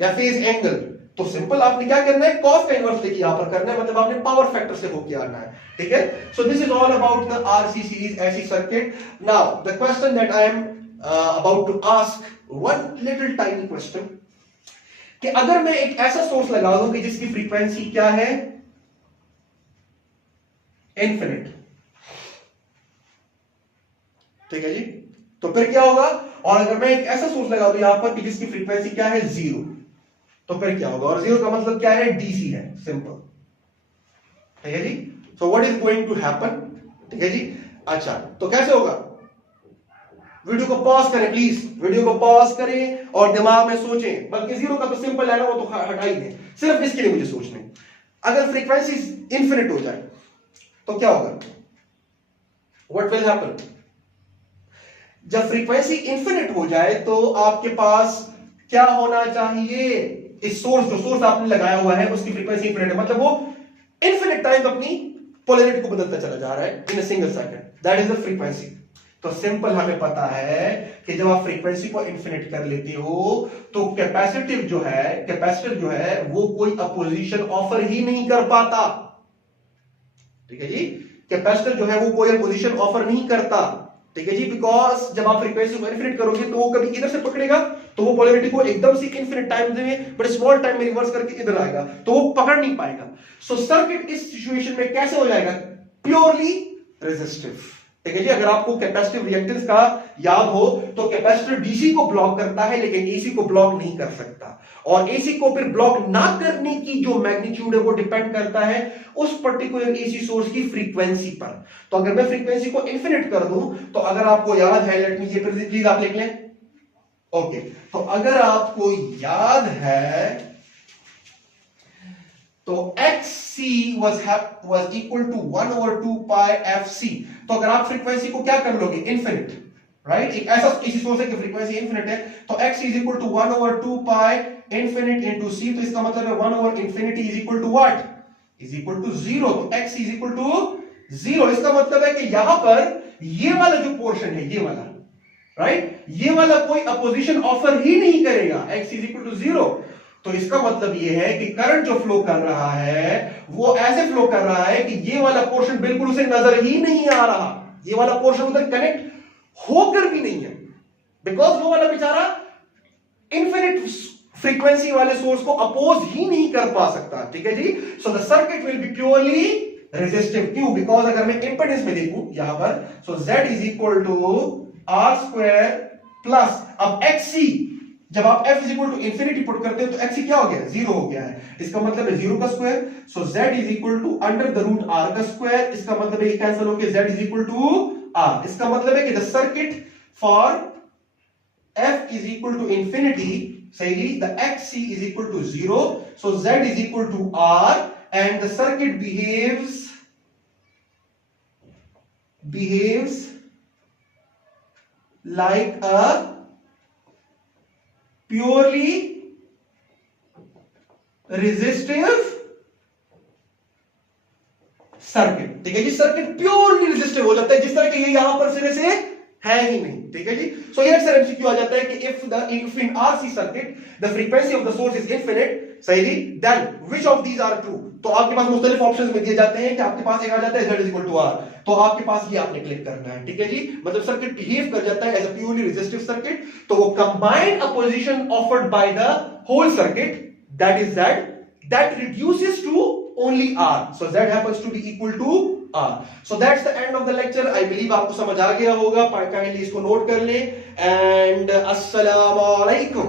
या phase angle. तो simple आपने क्या करना है? Cos का inverse लेके यहां पर करना है, मतलब आपने पावर फैक्टर से होके आना है, ठीक है। So this is all about the RC series AC circuit. Now the question that I am about to ask, one little tiny question, कि अगर मैं एक ऐसा सोर्स लगा दूं कि जिसकी फ्रीक्वेंसी क्या है? इन्फिनिट, ठीक है जी। तो फिर क्या होगा? और अगर मैं एक ऐसा सोर्स लगा दूं यहां पर कि जिसकी फ्रीक्वेंसी क्या है? 0, तो फिर क्या होगा? और 0 का मतलब क्या है? DC है, सिंपल, ठीक है जी। So what is going to happen, ठीक है जी। अच्छा, तो कैसे होगा? वीडियो को पॉज करें प्लीज, वीडियो को पॉज करें और दिमाग में सोचें। बल्कि 0 का तो सिंपल है ना, वो तो हटा ही दें, सिर्फ इसके लिए मुझे सोचना है। अगर फ्रीक्वेंसी इन्फिनिट हो जाए तो क्या होगा? What will happen? जब फ्रीक्वेंसी इन्फिनिट हो जाए तो आपके पास क्या होना चाहिए? इस सोर्स आपने लगाया हुआ है उसकी फ्रीक्वेंसी इनफिनिट है, मतलब वो इनफिनिट टाइम अपनी पोलैरिटी को बदलता चला जा रहा है in a single second, that is the frequency. तो सिंपल हमें पता है कि जब आप फ्रीक्वेंसी को इनफिनिट कर लेते हो तो कैपेसिटर जो है वो कोई अपोजिशन ऑफर ही नहीं कर पाता, ठीक है जी। कैपेसिटर जो है वो कोई अपोजिशन ऑफर नहीं करता, ठीक है जी, बिकॉज जब आप फ्रीक्वेंसी को इनफिनिट करोगे तो वो कभी इधर से पकड़ेगा तो वो पोलैरिटी को एकदम से इनफिनिट टाइम में बड़े स्मॉल टाइम में रिवर्स करके इधर आएगा तो वो पकड़ नहीं पाएगा। सो सर्किट इस सिचुएशन में कैसे हो जाएगा, प्योरली रेजिस्टिव, ठीक है जी। अगर आपको कैपेसिटिव रिएक्टेंस का याद हो तो कैपेसिटर डीसी को ब्लॉक करता है लेकिन एसी को ब्लॉक नहीं कर सकता, और एसी को फिर ब्लॉक ना करने की जो मैग्नीट्यूड है वो डिपेंड करता है उस पर्टिकुलर एसी सोर्स की फ्रीक्वेंसी पर। तो अगर मैं फ्रीक्वेंसी को इनफिनिट कर दूं तो अगर आपको याद है, लेट मी ये प्लीज आप लिख लें, ओके। तो अगर आपको याद है तो XC was equal to 1/2 pi FC। तो अगर आप फ्रीक्वेंसी को क्या कर लोगे, इनफिनिट, राइट, एक ऐसा इसी सोर्स है कि फ्रीक्वेंसी इनफिनिट है, तो XC is equal to 1/2 pi infinite into C। तो इसका मतलब है 1/infinity is equal to what, is equal to 0। तो XC is equal to 0। इसका मतलब है कि यहां पर ये वाला जो पोर्शन है, ये वाला, राइट, ये वाला कोई अपोजिशन ऑफर ही नहीं करेगा, XC is equal to 0। तो इसका मतलब यह है कि करंट जो फ्लो कर रहा है वो ऐसे फ्लो कर रहा है कि ये वाला पोर्शन बिल्कुल उसे नजर ही नहीं आ रहा, ये वाला पोर्शन उधर कनेक्ट होकर भी नहीं है, बिकॉज वो वाला बेचारा इनफिनिट फ्रीक्वेंसी वाले सोर्स को अपोज ही नहीं कर पा सकता, ठीक है जी। So the circuit will be purely resistive, क्यों, बिकॉज अगर मैं इंपेडेंस में देखूं यहां पर, so Z is equal to R² plus, अब XC जब आप f is equal to infinity put करते हो तो XC क्या हो गया, 0 हो गया है, इसका मतलब है 0 का square. So Z is equal to under the root R का स्क्वायर, इसका मतलब है ये कैंसिल हो गया, Z is equal to R। इसका मतलब है कि the circuit for f is equal to infinity, सही, the XC is equal to 0, so Z is equal to R and the circuit behaves like a purely resistive circuit, ठीक है जी। Circuit purely resistive हो जाता है, जिस तरह के ये यहां पर सिरे से है ही नहीं, ठीक है जी। सो ये अक्सर एमसीक्यू आ जाता है कि if in RC circuit the frequency of the source is infinite, सही जी, then which of these are true। तो आपके पास मुख्तलिफ ऑप्शंस में दिए जाते हैं कि आपके पास एक आ जाता है Z is equal to R, तो आपके पास ये आपने क्लिक करना है, ठीक है जी। मतलब सर्किट बिहेव कर जाता है as a purely resistive circuit, तो वो combined opposition offered by the whole circuit, that is that reduces to only R, so Z happens to be equal to R। so that's the end of the lecture। I believe आपको समझ आ गया होगा, kindly इसको note कर ले, and अस्सलाम वालेकुम।